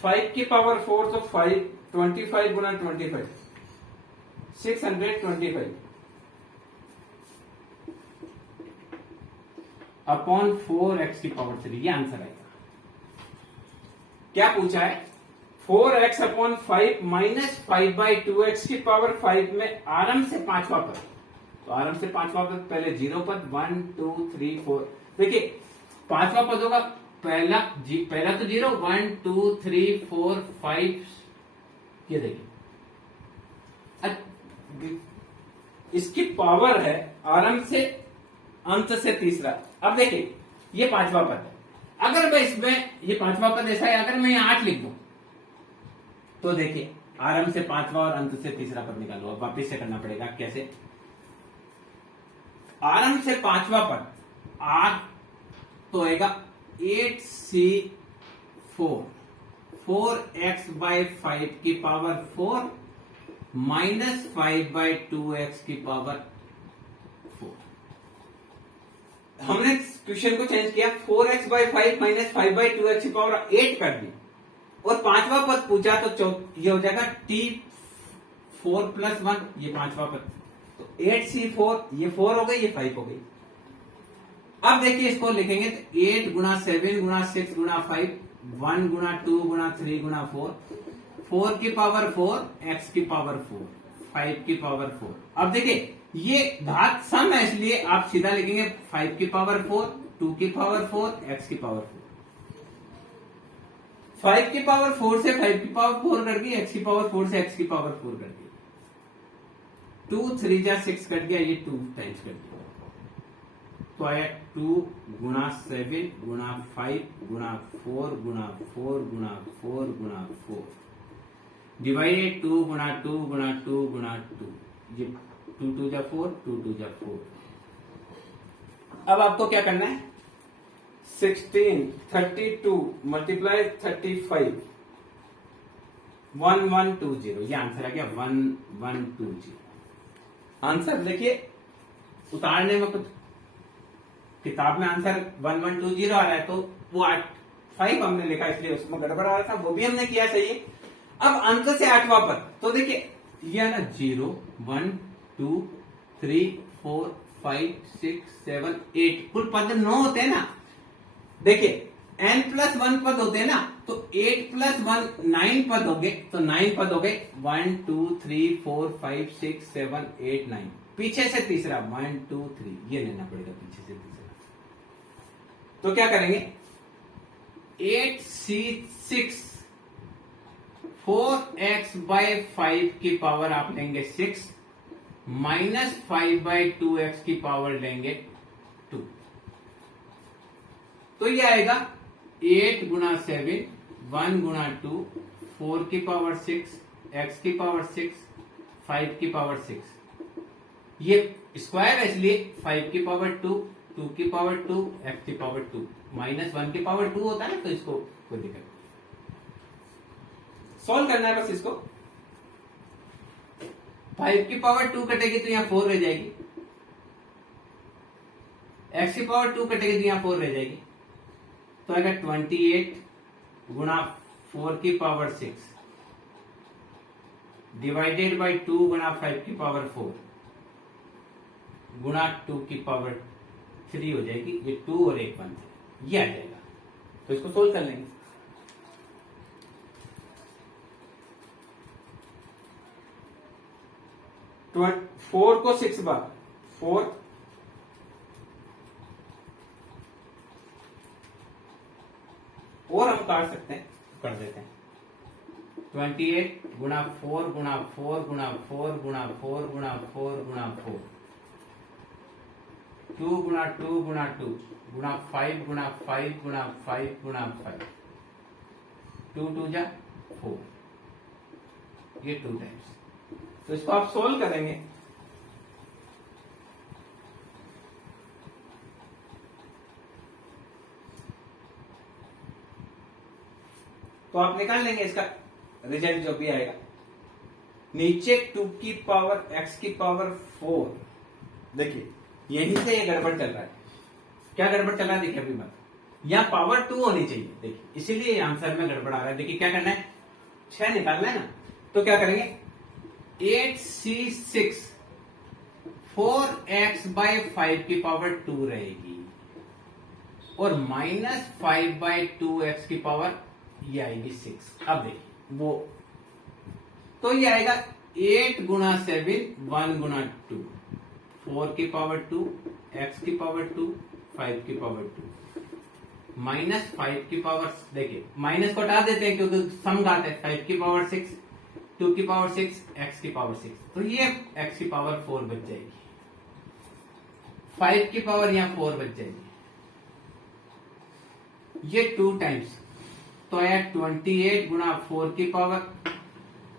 5 की पावर 4, तो 25 गुना 25 625। अपॉन 4x की पावर 3, ये आंसर आएगा। क्या पूछा है? 4x अपॉन 5 माइनस 5/2x की पावर 5 में आरम से पांचवा पद। तो आरम से पांचवा पद, पहले 0 पद 1 2 3 4। देखिए पांचवा पद होगा पहला तो 0 1 2 3 4 5, ये देखिए इसकी पावर है आरंभ से अंत से तीसरा। अब देखिए ये पांचवा पद है, अगर मैं इसमें ये पांचवा पद ऐसा है, अगर मैं यहाँ 8 लिख दूं तो देखिए आरंभ से पांचवा और अंत से तीसरा पद निकालो। अब वापिस से करना पड़ेगा। कैसे? आरंभ से पांचवा पद आर तो आएगा 8c4 4x/5 की पावर 4 माइनस 5/2x की पावर 4। हमने क्वेश्चन को चेंज किया, 4x/5 माइनस 5/2x की पावर 8 कर दी, और पांचवा पद पूछा तो ये हो जाएगा t4 + 1, ये पांचवा पद। तो 8c4, ये 4 हो गई, ये 5 हो गई। अब देखिए इसको लिखेंगे तो 8 गुणा 7 गुणा 6 गुणा 5, 1 गुणा 2 गुणा 3 गुणा 4, 4 की पावर 4, x की पावर 4, 5 की पावर 4। अब देखिए ये घात सम है, इसलिए आप सीधा लिखेंगे 5 की पावर 4, 2 की पावर 4, x की पावर 4। 5 की पावर 4 से 5 की पावर 4 कर दी, x की पावर 4 से x की पावर 4 कर दी। 2 3 जा 6 कट गया, ये 2 टाइम्स कट गया, तो आया 2 गुणा 7 गुणा 5 गुणा 4 गुणा 4 गुणा 4 गुणा 4 डिवाइडेड 2 गुणा 2 गुणा 2 गुणा 2, ये 2 2 जा 4, 2 2 जा 4। अब आपको क्या करना है? 16 32 मल्टीप्लाई 35 1120, ये आंसर आ गया 1120। आंसर देखिए उतारने में कुछ किताब में आंसर 1120 आ रहा है, तो वो 5 हमने लिखा इसलिए उसमें गड़बड़ आ रहा था, वो भी हमने किया सही। अब अंक से 8वां पद, तो देखिए ये है ना 0 1 2 3 4 5 6 7 8, कुल पद 9 होते हैं ना। देखिए n+1 पद होते हैं ना, तो 8+1 9 पद हो गए, तो 9 पद हो गए 1 2 3 4 5 6 7 8 9। पीछे से तीसरा 1 2 3, ये लेना पड़ेगा पीछे से तीसरा। तो क्या करेंगे? 8c6 4x/5 की पावर आप लेंगे 6 माइनस 5/2x की पावर लेंगे 2, तो ये आएगा 8 गुणा 7 1 गुणा 2 4 की पावर 6 x की पावर 6 5 की पावर 6, ये स्क्वायर है इसलिए 5 की पावर 2 2 की पावर 2 x की पावर 2 माइनस 1 की पावर 2 होता है ना, तो इसको कोई दिक्कत सॉल्व करना है बस इसको। 5 की पावर 2 कटेगी तो यहां 4 रह जाएगी, x की पावर 2 कटेगी तो यहां 4 रह जाएगी, तो आएगा 28 गुणा 4 की पावर 6 डिवाइडेड बाई 2 गुणा 5 की पावर 4 गुणा 2 की पावर 3 हो जाएगी, ये 2 और 1 1, ये आ जाएगा। तो इसको सोल्व कर लेंगे। तो 4 को 6 बार 4 और हम काट सकते हैं, कर देते हैं। 28 गुणा 4 गुणा 4 गुणा 4 गुणा 4 गुणा 4 गुणा 4 2 गुणा 2 गुणा 2 गुणा 5 गुणा 5 गुणा 5 गुणा 5 2 2 जा 4, ये 2 टाइम्स। तो इसको आप सोल्व करेंगे तो आप निकाल लेंगे इसका रिजल्ट जो भी आएगा। नीचे 2 की पावर x की पावर 4, देखिए यहीं से ये गड़बड़ चल रहा है। क्या गड़बड़ चल रहा है देखिए अभी मत, यहां पावर 2 होनी चाहिए, देखिए इसीलिए आंसर में गड़बड़ आ रहा है। देखिए क्या करना है, 6 निकालना है ना, तो क्या करेंगे 8c6 4x/5 की पावर 2 रहेगी, और -5/2 x की पावर ये आएगी 6। अब देखिए वो, तो ये आएगा 8 गुणा 7 1 गुणा 2, 4 की पावर 2, x की पावर 2, 5 की पावर 2, -5 की पावर, देखिए माइनस को हटा देते हैं क्योंकि सम घात है, 5 की पावर 6, 2 की पावर 6, x की पावर 6, तो ये x की पावर 4 बच जाएगी, 5 की पावर यहां 4 बच जाएगी, ये 2 टाइम्स, तो आया 28 गुणा 4 की पावर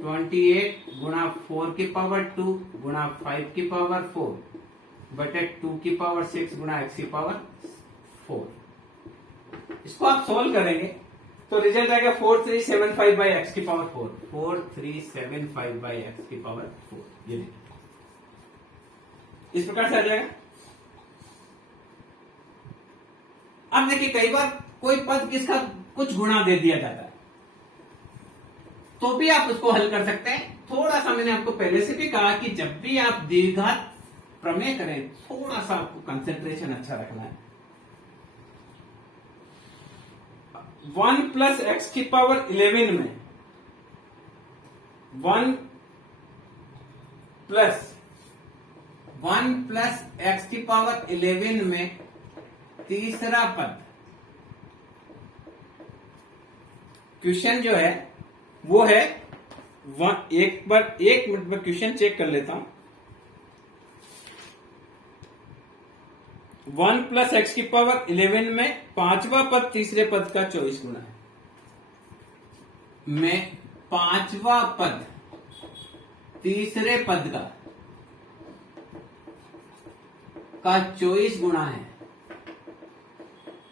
28 गुणा 4 की पावर 2 गुणा 5 की पावर 4 बटे 2 की पावर 6 गुणा x की पावर 4। इसको आप सोल्व करेंगे तो रिजल्ट आएगा 4375 बाई एक्स की पावर 4, 4375 बाई एक्स की पावर 4। ये देखिए इस प्रकार से आ जाएगा। अब देखिए कई बार कोई पद किसका कुछ गुणा दे दिया जाता है तो भी आप उसको हल कर सकते हैं। थोड़ा सा मैंने आपको पहले से भी कहा कि जब भी आप द्विघात प्रमेय करें थोड़ा सा आपको कंसेंट्रेशन अच्छा रखना है। 1 प्लस एक्स की पावर 11 में 1 प्लस एक्स की पावर 11 में तीसरा पद, क्वेश्चन जो है वो है एक मिनट में क्वेश्चन चेक कर लेता हूं। 1 प्लस एक्स की पावर 11 में पांचवा पद तीसरे पद का 24 गुना है। में पांचवा पद तीसरे पद का 24 गुना है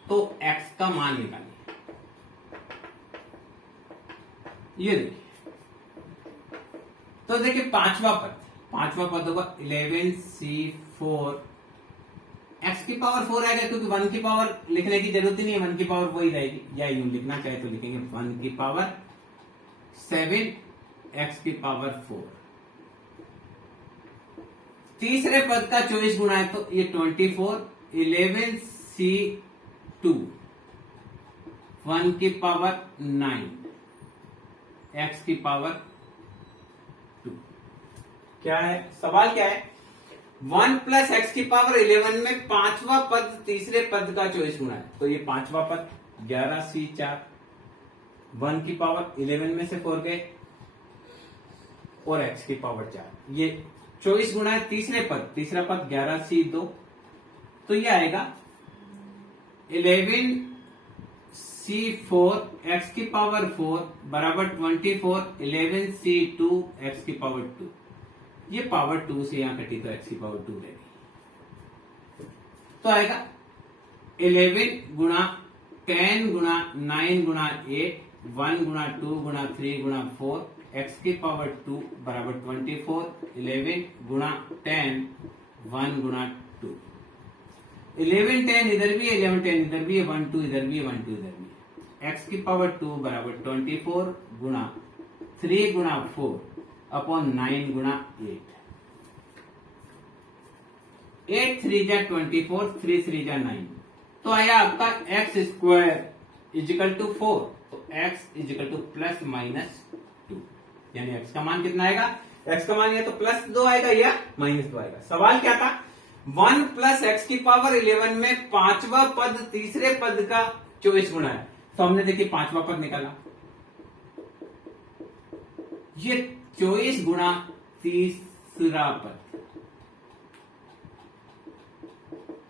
तो x का मान निकालिए। ये देखिए, तो देखिए पांचवा पद होगा 11c4, x की पावर 4 आएगा क्योंकि 1 की पावर लिखने की जरूरत ही नहीं है, 1 की पावर वही रहेगी, या यूं लिखना चाहे तो लिखेंगे 1 की पावर 7 x की पावर 4। तीसरे पद का 24 गुना है तो ये 24, 11c2 1 की पावर 9 x की पावर 2। क्या है सवाल, क्या है 1 प्लस एक्स की पावर 11 में पांचवा पद तीसरे पद का 24 गुना है तो ये पांचवा पद 11c4, 1 की पावर 11 में से 4 गए और x की पावर 4, ये 24 गुना है तीसरा पद 11c2 तो ये आएगा 11c4 x की पावर 4 बराबर 24, 11c2 x की पावर 2। ये पावर 2 से यहां कटी तो x की पावर 2 रहेगी, तो आएगा 11 गुणा 10 गुणा 9 गुणा 8 1 गुणा 2 गुणा 3 गुणा 4 x की पावर 2 बराबर 24, 11 गुणा 10 1 गुणा 2, 11 10 इधर भी है, 11 10 इधर भी है, 1 2 इधर भी है, 1 2 इधर भी है, x की पावर 2 बराबर 24 गुणा 3 गुणा 4 अपॉन 9 गुणा 8 3 जा 24, 3 3 जा 9, तो आया आपका x स्क्वायर इजिकल टू 4, तो x equal to plus minus 2, यानी x का मान कितना आएगा, x का मान या तो +2 आएगा या -2 आएगा। सवाल क्या था, 1 प्लस एक्स की पावर 11 में पांचवा पद तीसरे पद का 24 गुना है, तो हमने देखिए पांचवा पद निकाला, ये 24 गुणा तीसरा पद,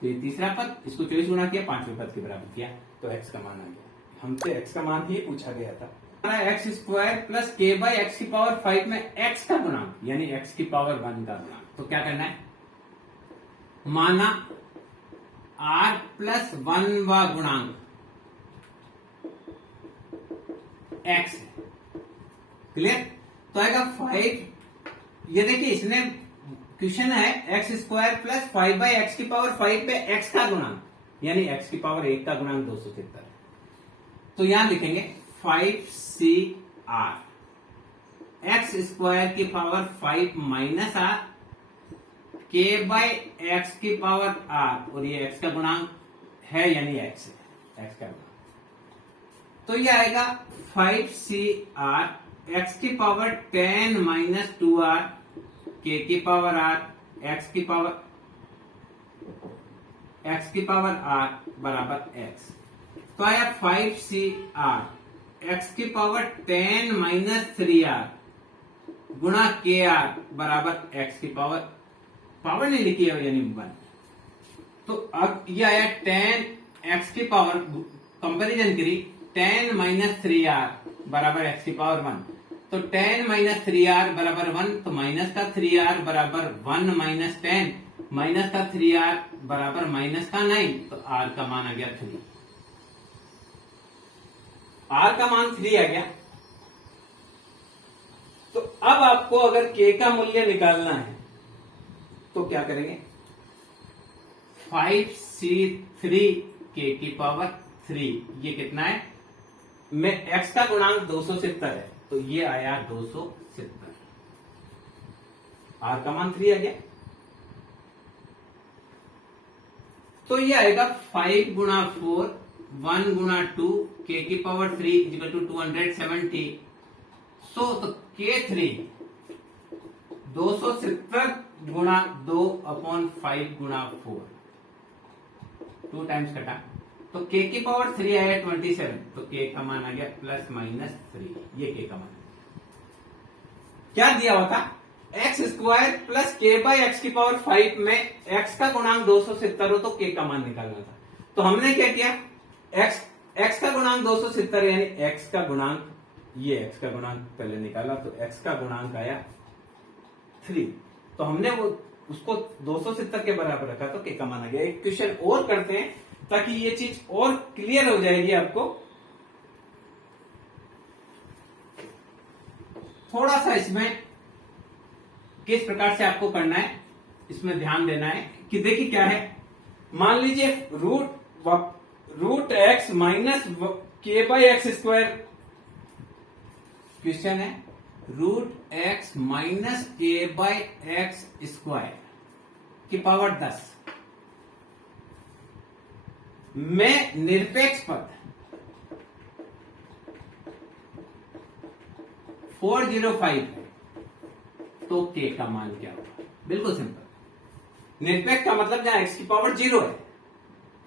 तो ये तीसरा पद, इसको 24 गुणा किया, पांचवें पद के बराबर किया, तो x का मान आ गया। हमसे x का मान ही पूछा गया था। एक्स स्क्वायर प्लस के बाई एक्स की पावर 5 में x का गुणांक यानी x की पावर 1 का गुणांक, तो क्या करना है, माना r प्लस 1 वा गुणांक x है, क्लियर, तो आएगा 5। ये देखिए इसने क्वेश्चन है x square plus 5 by x की पावर 5 पे x का गुणांक यानी x की पावर 1 का गुणांक 273 है, तो यहां लिखेंगे 5cr, एक्स स्क्वायर की पावर 5 माइनस r, के बाई एक्स की पावर r, और ये x का गुणांक है यानी x है, एक्स का गुणा। तो ये आएगा 5CR एक्स की पावर 10 माइनस 2R के की पावर R एक्स की पावर R बराबर एक्स। तो आया 5CR एक्स की पावर 10 माइनस 3R गुणा KR बराबर एक्स की पावर नहीं लिखी है यानी 1। तो अब ये आया 10 एक्स की पावर कंपैरिजन करी 10 माइनस 3R बराबर एक्स की पावर 1। तो 10 माइनस 3R बराबर 1, तो माइनस का 3R बराबर 1 माइनस 10, माइनस का 3R बराबर माइनस का 9, तो R का मान आ गया 3। R का मान 3 आ गया। तो अब आपको अगर K का मूल्य निकालना है तो क्या करेंगे, 5C3 K की पावर 3, ये कितना है, में x का गुणांक 270 है, तो ये आया 270। R का मान 3 आ गया। तो ये आएगा 5 गुणा 4 1 गुणा 2 K की पावर 3 इक्वल टू 270। तो K3 270 गुणा 2 अपॉन 5 गुणा 4, 2 टाइम्स कटा, तो K की पावर 3 आया 27, तो K का मान आ गया प्लस माइनस 3, ये K का मान। क्या दिया हुआ था, x square plus K by x की पावर 5 में x का गुणांक 270 हो तो K का मान निकालना था। तो हमने क्या किया, x का गुणांक 270 यानी x का गुणांक, ये x का गुणांक पहले निकाला, तो x का गुणांक आया 3, तो हमने वो उसको 270 के बराबर रखा, तो K का मान आ गया। एक क्वेश्चन और करते हैं ताकि ये चीज और क्लियर हो जाएगी आपको। थोड़ा सा इसमें किस प्रकार से आपको करना है, इसमें ध्यान देना है कि देखिए क्या है, मान लीजिए root x minus K by x square, question है root x minus K by x square की पावर 10 में निरपेक्ष पद 405 है, तो K का मान क्या होगा, बिल्कुल सिंपल। निरपेक्ष का मतलब जहां x की पावर 0 है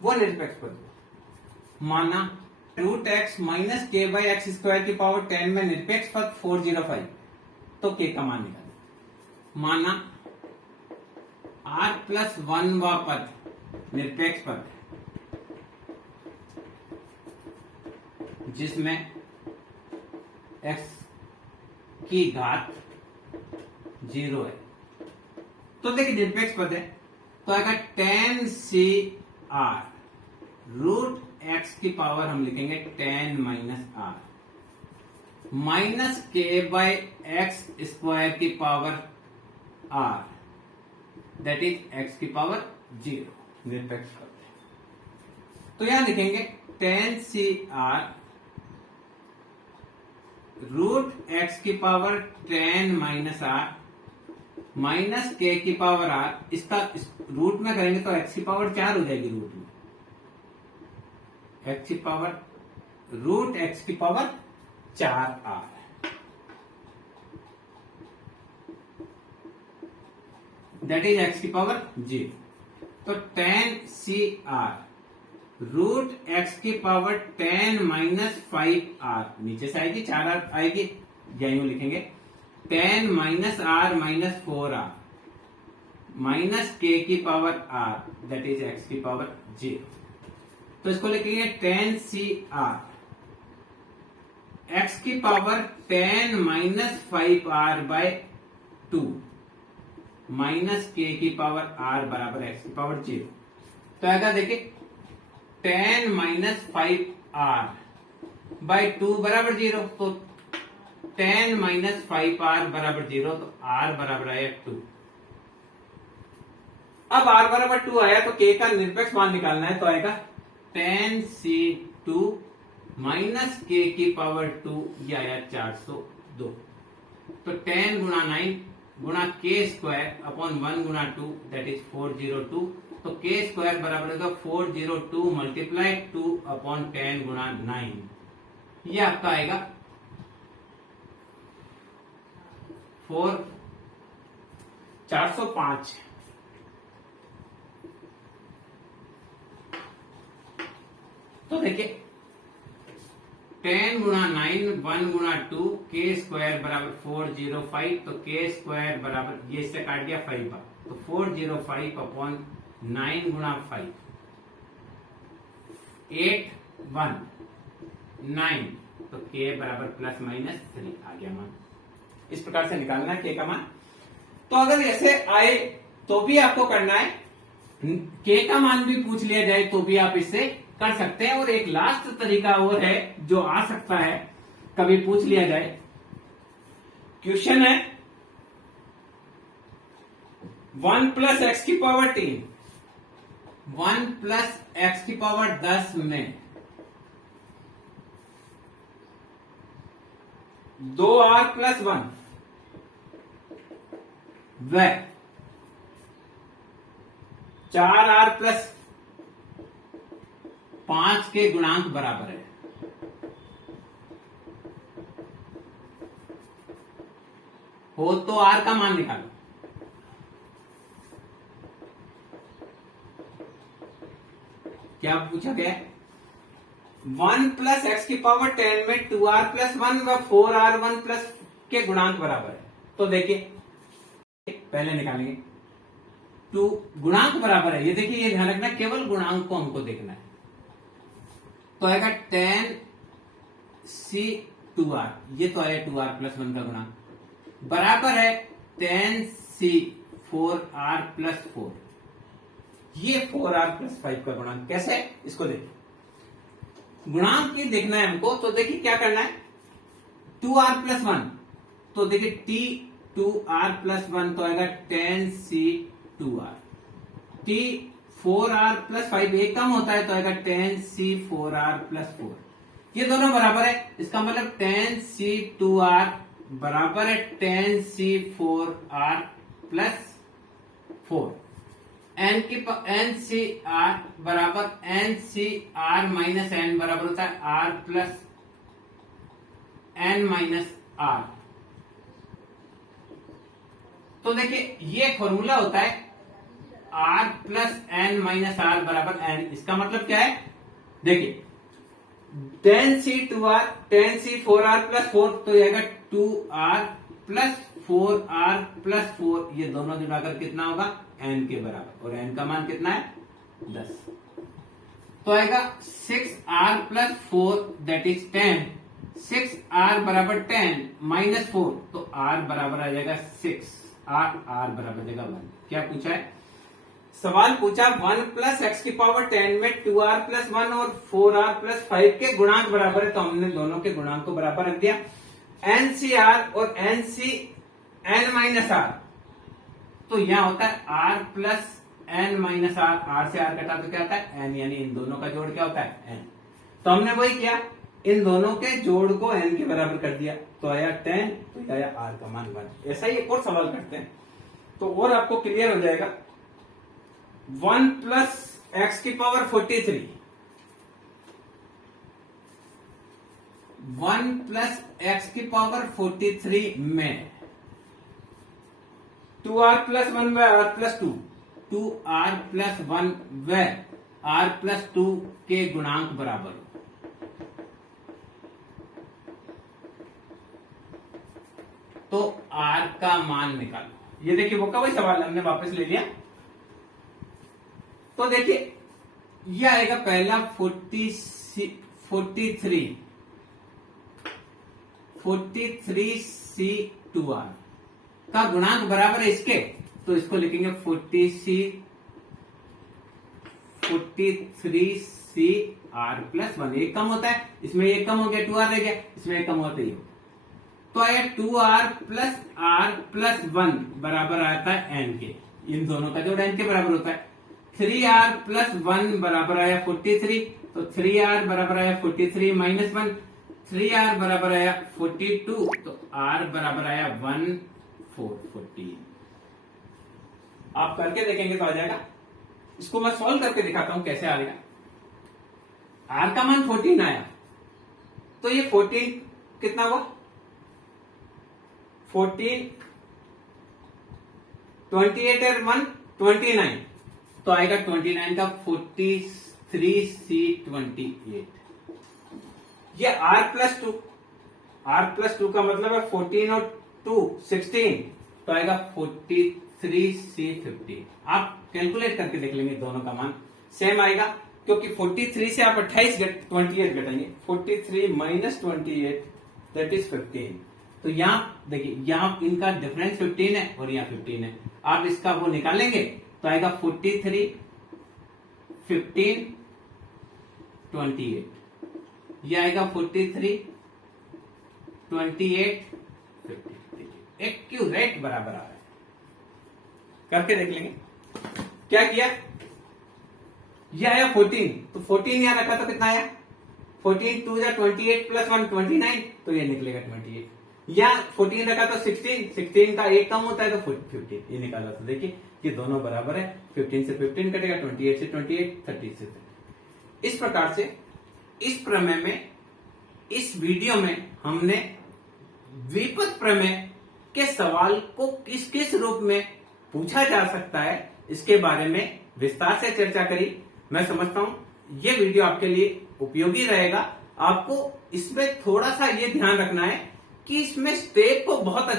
वो निरपेक्ष पद माना। Root x minus K by x square की पावर 10 में निरपेक्ष पद 405, तो K का मान निकालें। माना R प्लस 1 वा पद निरपेक्ष पद जिसमें x की घात 0 है, तो देखिए निरपेक्ष पद है, तो आएगा 10CR रूट एक्स की पावर हम लिखेंगे 10 minus R minus K by x square की power R that is x की पावर 0, निरपेक्ष पद। तो यहां लिखेंगे 10CR रूट एक्स की power 10 minus R minus K की पावर R, इसका रूट में करेंगे तो x की पावर 4 हो जाएगी, रूट में x की पावर रूट x की power 4R, that is x की पावर 0। तो 10CR रूट x की पावर 10 माइनस 5R, नीचे से आएगी 4R आएगी, या यूं लिखेंगे 10 minus R minus 4R minus K की power R that is x की पावर 0। तो इसको लिखेंगे 10CR x की power 10 minus 5R by 2 minus K की पावर R बराबर x की पावर 0। तो आएगा देखिए 10 माइनस 5R बाय 2 बराबर 0, तो 10 माइनस 5R बराबर 0, तो R बराबर आया 2। अब R बराबर 2 आया तो K का निरपेक्ष मान निकालना है, तो आएगा 10C2 माइनस K की पावर 2, ये आया 402। तो 10 गुणा 9 गुणा K स्क्वायर अपॉन 1 गुणा 2 दैट इज 402, तो के स्क्वायर बराबर होगा 402 मल्टीप्लाई 2/10 गुणा 9, ये आपका आएगा 405। तो देखिए 10 गुणा 9 1 गुणा 2 के स्क्वायर बराबर 405, तो के स्क्वायर बराबर ये इससे काट दिया 5 बार, तो 405/9 गुणा 5 819, तो के बराबर प्लस माइनस 3 आ गया मान। इस प्रकार से निकालना है के का मान। तो अगर ऐसे आए तो भी आपको करना है, के का मान भी पूछ लिया जाए तो भी आप इससे कर सकते हैं। और एक लास्ट तरीका और है जो आ सकता है, कभी पूछ लिया जाए, क्वेश्चन है 1 प्लस एक्स की पावर 3, 1 प्लस एक्स की पावर 10 में 2r प्लस 1 व 4r प्लस 5 के गुणांक बराबर है। हो तो r का मान निकालो। क्या पूछा गया? 1 प्लस एक्स की पावर 10 में 2r प्लस 1 व 4r1 प्लस के गुणांक बराबर है। तो देखिए पहले निकालेंगे, 2 गुणांक बराबर है, ये देखिए, ये ध्यान रखना, केवल गुणांक को हमको देखना है। तो आएगा 10c2r, ये तो आया 2r प्लस 1 का गुणांक, बराबर है 10c4r प्लस 4, ये 4r प्लस 5 का गुणांक। कैसे? इसको देखिए, गुणांक की देखना है हमको। तो देखिए क्या करना है, 2r प्लस 1, तो देखिए t2r प्लस 1 तो आएगा 10c2r, t4r प्लस 5 एक कम होता है तो आएगा 10c4r प्लस 4, ये दोनों बराबर है। इसका मतलब 10c2r बराबर है 10c4r प्लस 4, ncr बराबर ncr माइनस n बराबर होता है r plus n minus r। तो देखिए ये फॉर्मूला होता है r plus n minus r बराबर n। इसका मतलब क्या है, देखिए 10c2r 10c4r प्लस 4 तो ये आएगा 2r प्लस 4r प्लस 4, ये दोनों जुड़ाकर कितना होगा n के बराबर, और n का मान कितना है 10, तो आएगा 6r plus 4 that is 10, 6r बराबर 10 माइनस 4, तो r बराबर आ जाएगा 6, r बराबर देगा 1। क्या पूछा है? सवाल पूछा 1 प्लस एक्स की पावर 10 में 2r प्लस 1 और 4r प्लस 5 के गुणांक बराबर है, तो हमने दोनों के गुणांक को बराबर रख दिया, ncr और n माइनस r, तो यहां होता है r plus n minus r, r से r कटा तो क्या होता है n, यानी इन दोनों का जोड़ क्या होता है n। तो हमने वही किया, इन दोनों के जोड़ को n के बराबर कर दिया, तो आया 10, तो आया r का मान 1। ऐसा ही एक और सवाल करते हैं तो और आपको क्लियर हो जाएगा। 1 प्लस एक्स की पावर 43, 1 प्लस एक्स की पावर 43 में 2r प्लस 1 व r प्लस 2, 2r प्लस 1 व r प्लस 2 के गुणांक बराबर हो। तो r का मान निकालो। ये देखिए वो का वही सवाल हमने वापस ले लिया। तो देखिए ये आएगा पहला 43c2r का गुणांक बराबर है इसके, तो इसको लिखेंगे 43c r प्लस 1, एक कम होता है, इसमें एक कम हो गया 2r रह गया, इसमें एक कम होता है, तो आया 2r प्लस r प्लस 1 बराबर आता है n के, इन दोनों का जोड़ n के बराबर होता है। 3r प्लस 1 बराबर आया 43, तो 3r बराबर आया 43 माइनस 1, 3r बराबर आया 42, तो r बराबर आया 1440। आप करके देखेंगे तो आ जाएगा। इसको मैं सॉल्व करके दिखाता हूं कैसे आएगा। आर का मान 14 आया, तो ये 14 कितना हुआ, 14, 28 और 1 29, तो आएगा 29 का 43C28। ये R+2 का मतलब है 14 और 2 16, तो आएगा 43C15। आप कैलकुलेट करके देख लेंगे, दोनों का मान सेम आएगा, क्योंकि 43 से आप 28 घटाएंगे, 43 माइनस 28 दैट इज 15। तो यहाँ देखिए, यहाँ इनका डिफरेंस 15 है और यहाँ 15 है। आप इसका वो निकालेंगे तो आएगा 43 15 28, ये आएगा 43 28 15। एक्यूरेट बराबर आ रहा है, करके देख लेंगे। क्या किया, ये आया 14, तो 14 यहां रखा तो कितना आया, 14 2 जा 28 प्लस 1 29, तो ये निकलेगा 28। या 14 रखा तो 16 का एक कम होता है तो 15, ये निकाला। तो देखिए ये दोनों बराबर है, 15 से 15 कटेगा, 28 से 28, 30 से 30। इस प्रकार से इस प्रमेय में, इस वीडियो में हमने द्विपद प्रमेय के सवाल को किस किस रूप में पूछा जा सकता है इसके बारे में विस्तार से चर्चा करी। मैं समझता हूं ये वीडियो आपके लिए उपयोगी रहेगा। आपको इसमें थोड़ा सा ये ध्यान रखना है कि इसमें स्टेप को बहुत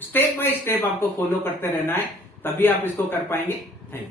स्टेप बाय स्टेप आपको फॉलो करते रहना है, तभी आप इसको कर पाएंगे। Thank you.